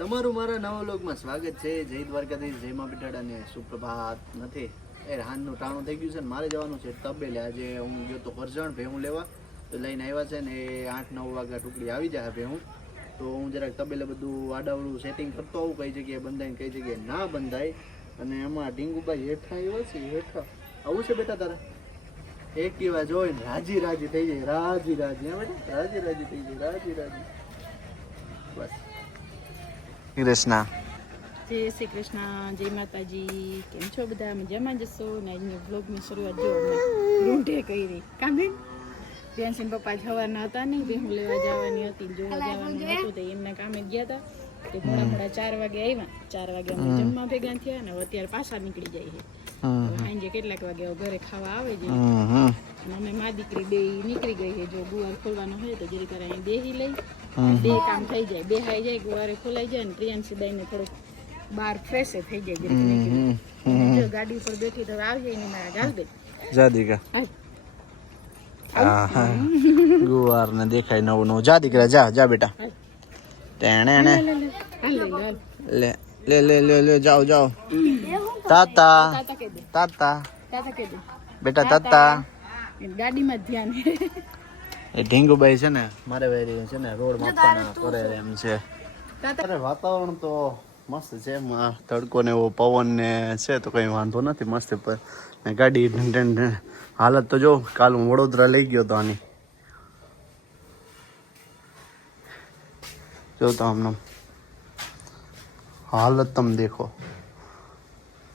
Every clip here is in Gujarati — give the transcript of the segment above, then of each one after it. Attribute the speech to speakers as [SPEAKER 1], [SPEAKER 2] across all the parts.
[SPEAKER 1] તમારું મારા નવા વ્લોગમાં સ્વાગત છે. જય દ્વારકાધીશ, જય મા બેટાડા ને સુપ્રભાત. નથી, એ રાહનનું ટાણું થઈ ગયું છે ને મારે જવાનું છે તબેલે. આજે હું ગયો તો કરજણ ભેહું લેવા. તો લઈને આવ્યા છે ને એ આઠ નવ વાગ્યા ટુકડી આવી જાય ભેહું. તો હું જરાક તબેલે બધું આડાવડું સેટિંગ કરતો આવું, કઈ જગ્યાએ બંધાય ને કઈ જગ્યાએ ના બંધાય. અને એમાં ઢીંગુભાઈ હેઠા આવ્યા છે, હેઠા. આવું છે બેટા તારે? એક્ટિવા જોઈને રાજી રાજી થઈ જાય, રાજી રાજી. રાજી રાજી થઈ જાય, રાજી રાજી. બસ. કૃષ્ણ.
[SPEAKER 2] જય શ્રી કૃષ્ણ જય માતાજી. કેમ છો બધા? મજામાં જશો? ને આજની બ્લોગની શરૂઆત જો રૂંઢે કરી. કામ બેન? પ્રિયાંશીન પપ્પા જવાના હતા નહીં ભાઈ હું લેવા જવાની હતી જોવા જવાનું હતું તો એમના કામે ગયા હતા. તે મોડા મોડા ચાર વાગે આવ્યા. ચાર વાગે અમે જમવા ભેગા થયા ને અત્યારે પાછા નીકળી જાય છે. સાંજે કેટલાક વાગે ઘરે ખાવા આવે છે. અને અમે મા દીકરી બે નીકળી ગઈ છે. જો ગુવાર ખોલવાનો હોય તો જરી કરે અહીં બેહી લઈ. બે કામ થઈ જાય. બેહાઈ જાય ગુવારે ખોલાઈ જાય ને પ્રિયાંશી બાઈ ને થોડુંક બહાર ફ્રેશ થઈ જાય જો ગાડી ઉપર બેઠી તો આવજે ને મારા ગાલ દે
[SPEAKER 1] જાદીકા હા હા ગુવાર ને દેખાય નવું નવું. જા દીકરા જા જા બેટા. તેણે
[SPEAKER 2] લે
[SPEAKER 1] લે લે લે જાઓ જાઓ. તાતા.
[SPEAKER 2] તાતા.
[SPEAKER 1] બેટા તાતા.
[SPEAKER 2] ગાડીમાં ધ્યાન
[SPEAKER 1] એ ઢીંગુભાઈ છે ને મારે વેરી છે ને રોડ માપવાના કરે એમ છે.
[SPEAKER 2] તાતા.
[SPEAKER 1] અરે વાતાવરણ તો મસ્ત છે એમાં તડકો ને એવો પવન ને છે તો કઈ વાંધો નથી મસ્ત પર ને ગાડી. હાલત તો જો કાલ હું વડોદરા લઈ ગયો તો આની. જો તો આમનો હાલત તમે દેખો.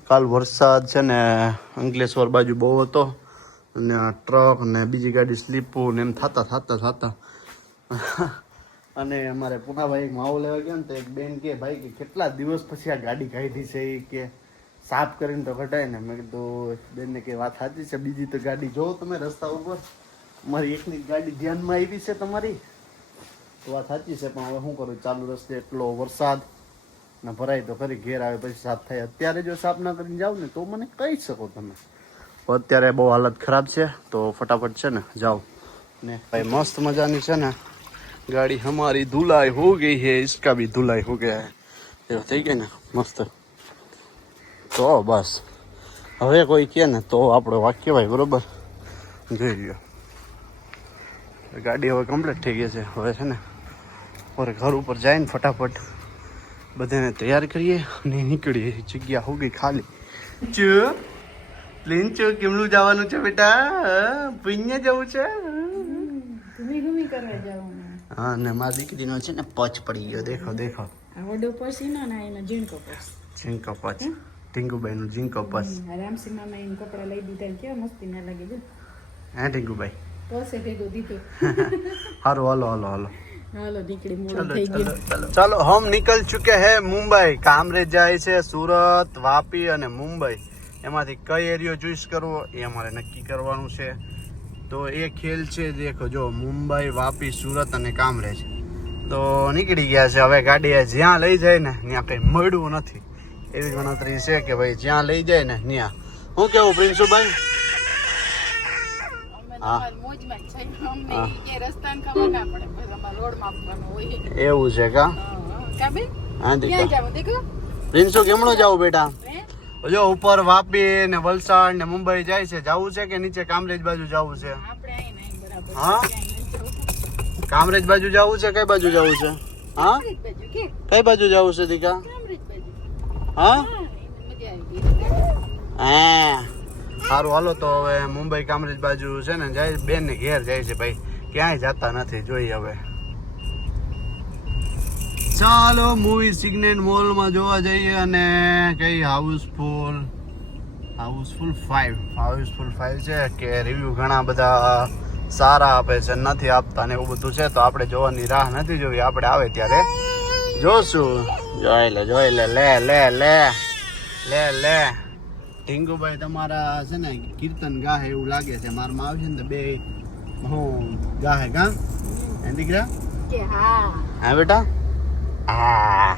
[SPEAKER 1] કાલ વરસાદ છે ને અંકલેશ્વર બાજુ બહુ હતો. અને આ ટ્રક ને બીજી ગાડી સ્લીપો ને એમ થતા થતા થતા. અને અમારે પુનાભાઈ એક માવો લેવા ગયા ને તો એક બેન કે, ભાઈ, કે કેટલા દિવસ પછી આ ગાડી કાઢી છે કે સાફ કરીને તો ઘટાય ને. મેં કીધું બેનને કે વાત સાચી છે, બીજી તો ગાડી જોવો તમે રસ્તા ઉપર. મારી એકની ગાડી ધ્યાનમાં આવી છે તમારી. તો વાત સાચી છે, પણ હવે શું કરું? ચાલુ રસ્તે એટલો વરસાદ. ને ભરાય તો ખરી, ઘેર આવે પછી સાફ થાય. અત્યારે જો સાફ ના કરીને જાઓ ને તો મને કહી શકો તમે. અત્યારે બહુ હાલત ખરાબ છે, તો ફટાફટ છે ને જાઓ. ને ભાઈ મસ્ત મજાની છે ને ગાડી હમારી ધુલાઈ હો ગઈ હે, ઇસકા ભી ધુલાઈ હો ગયા એવો થઈ ગયું ને? મસ્ત. તો બસ. હવે કોઈ કહે ને તો આપણો વાક્ય ભાઈ, બરોબર? જોઈ ગયો ગાડી હવે કમ્પ્લીટ થઈ ગઈ છે, હવે છે ને ઘર ઉપર જાય ને ફટાફટ. બધાને તૈયાર કરીએ અને નીકળીએ. જગ્યા હો ગઈ ખાલી. ચો? પ્લેન ચો? કેમનું જવાનું છે બેટા? પુણ્ય જવું છે? હા ને મારી દીકરીનો છે ને પચ પડી ગયો. દેખો દેખો.
[SPEAKER 2] વડો પસીનો ને એનો ઝીણકો પસ
[SPEAKER 1] ઝીંકો પચનું ઝીંકો પસ
[SPEAKER 2] રામસિંહ મામા એને કપડા લઈ દીધા કેવા મસ્તી ના લાગે જો.
[SPEAKER 1] હા ટીંકુબાઈ
[SPEAKER 2] પસે ભેગો દીધો.
[SPEAKER 1] હારું હાલો હાલો હાલો. ચાલો હમ નિકલ ચુકે હે મુંબઈ. કામરેજ જાય છે સુરત વાપી અને મુંબઈ. એમાંથી કઈ એરિયો ચૂઝ કરવો એ અમારે નક્કી કરવાનું છે. તો એ ખેલ છે દેખો જો મુંબઈ વાપી સુરત અને કામરેજ તો નીકળી ગયા છે. હવે ગાડી જ્યાં લઈ જાય ને ત્યાં કંઈ મળ્યું નથી. એવી ગણતરી છે કે ભાઈ જ્યાં લઈ જાય ને ત્યાં. હું કેવું પ્રિન્સુભાઈ? એવું છે કા? હા દીકરા. પ્રિન્સુ કેમનો જાવ બેટા? જો ઉપર વાપી ને વલસાડ ને મુંબઈ જાય છે. જવું છે કે નીચે કામરેજ બાજુ જવું છે? હા? કામરેજ બાજુ જવું છે કઈ બાજુ જવું છે? હા? કઈ બાજુ જવું છે દીકા હા?
[SPEAKER 2] હા.
[SPEAKER 1] સારું હાલો તો હવે મુંબઈ કામરેજ બાજુ છે ને જાય બેન ઘેર જાય છે ભાઈ. ક્યાંય જતા નથી જોઈ હવે. ચાલો મૂવી સિગ્નેટ મોલમાં જોવા જઈએ અને કઈ housefull housefull five housefull five છે કે રિવ્યુ ઘણા બધા સારા આપે છે, નથી આપતા ને એવું બધું છે, તો આપણે જોવાની રાહ નથી જોવી આપણે આવે ત્યારે જોશું. જોઈ લે જોઈ લે લે લે લે લે લે. ઢીંગુભાઈ તમારા છે ને કીર્તન ગાહે એવું લાગે છે. મારમાં આવશે ને તો બે હું ગાહે ગા. હે દીકરા?
[SPEAKER 2] હા.
[SPEAKER 1] બેટા? આ.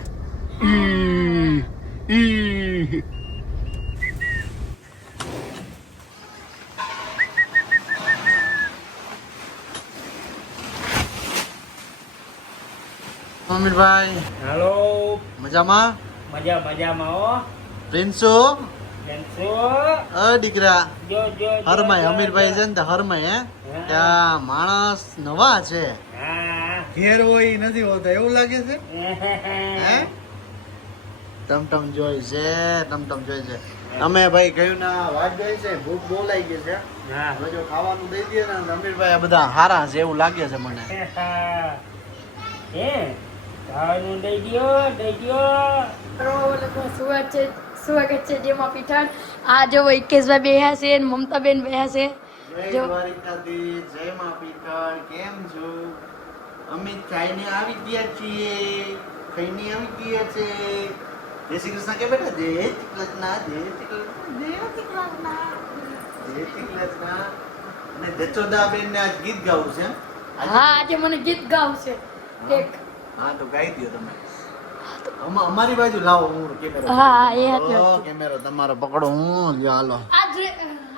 [SPEAKER 1] અમીરભાઈ
[SPEAKER 3] હેલો.
[SPEAKER 1] મજામાં?
[SPEAKER 3] મજા મજામાં હો.
[SPEAKER 1] પ્રિન્સો દીકરા.
[SPEAKER 3] જો જો જો,
[SPEAKER 1] હરમાય અમીરભાઈ છે ને તે હરમાય હે? ત્યાં માણસ નવા છે. ઘેર હોય નથી હોતા એવું લાગે છે? હે? ટમટમ જોઈ છે ટમટમ જોઈ છે. અમે ભાઈ કહ્યું ના વાત ગઈ છે ભૂખ બહુ લાગી ગઈ છે. હવે જો ખાવાનું દઈ દઈએ ને અમીરભાઈ આ બધા હારા છે એવું લાગે છે મને.
[SPEAKER 3] હે ખાવાનું દઈ દો દઈ દો
[SPEAKER 4] સ્વાગત છે. સ્વાગત છે જેમાં પીઠાણ આ જો ઇકેશભાઈ બેહ્યા છે અને મમતાબેન બેહ્યા છે.
[SPEAKER 1] જય
[SPEAKER 4] જો.
[SPEAKER 1] દ્વારિકાધીશ જય મા પીઠળ કેમ છો? અમે ખાઈને આવી ગયા છીએ. ખાઈને આવી ગયા છે. જય શ્રી કૃષ્ણ કે બેટા? જય શ્રી કૃષ્ણ જય શ્રી કૃષ્ણ. જય શ્રી કૃષ્ણ. જય શ્રી કૃષ્ણ. અને જચોદાબેન ને આજ ગીત ગાવું છે
[SPEAKER 4] હા આજે મને ગીત ગાવશે. એક.
[SPEAKER 1] હા તો ગાઈ દો તમે. અમારી બાજુ લાવો હું કેમેરો
[SPEAKER 4] હા, એ
[SPEAKER 1] હતો કેમેરો તમારો પકડો હું લ્યો, હાલો.
[SPEAKER 4] આજ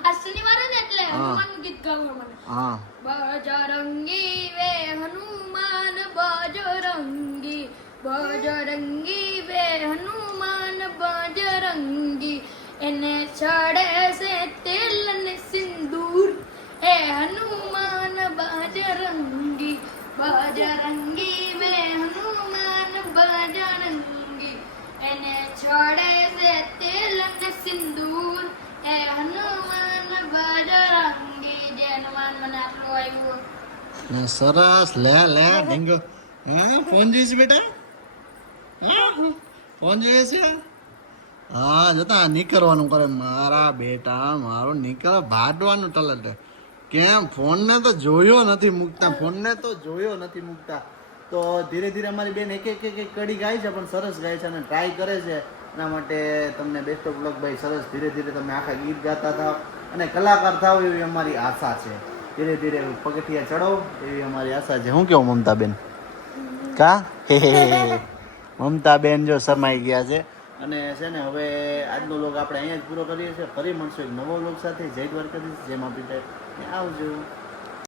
[SPEAKER 4] આજ શનિવારે ને એટલે હનુમાન ગીત ગાવું મને.
[SPEAKER 1] હા.
[SPEAKER 4] બજરંગી વે હનુમાન બજરંગી બજરંગી સિંદૂર એ હનુમાન બજરંગી જે હનુમાન મને આટલું આવ્યું
[SPEAKER 1] સરસ લે લે ઢીંગો હા ફોન જોઈશ બેટા હા ફોન જોઈએ હા જતા નીકળવાનું કરે મારા બેટા મારું નીકળ ભાડવાનું તલટ કેમ ફોનને તો જોયો નથી મૂકતા ફોનને તો જોયો નથી મૂકતા તો ધીરે ધીરે અમારી બેન એક એક એક કડી ગાય છે, પણ સરસ ગાય છે અને ટ્રાય કરે છે. એના માટે તમને બેસ્ટ ઓફ લક ભાઈ, સરસ ધીરે ધીરે તમે આખા ગીત ગાતા થાવ અને કલાકાર થાવ એવી અમારી આશા છે. ધીરે ધીરે પગથિયા ચડો એવી અમારી આશા છે. શું કેવું મમતાબેન? કા? મમતાબેન જો સમાઈ ગયા છે. અને છે ને હવે આજનો લોગ આપણે અહીંયા જ પૂરો કરીએ છીએ. ફરી મળશું એક નવો લોગ સાથે. જય દ્વારકાધીશ, જય મા પિતા. આવજો.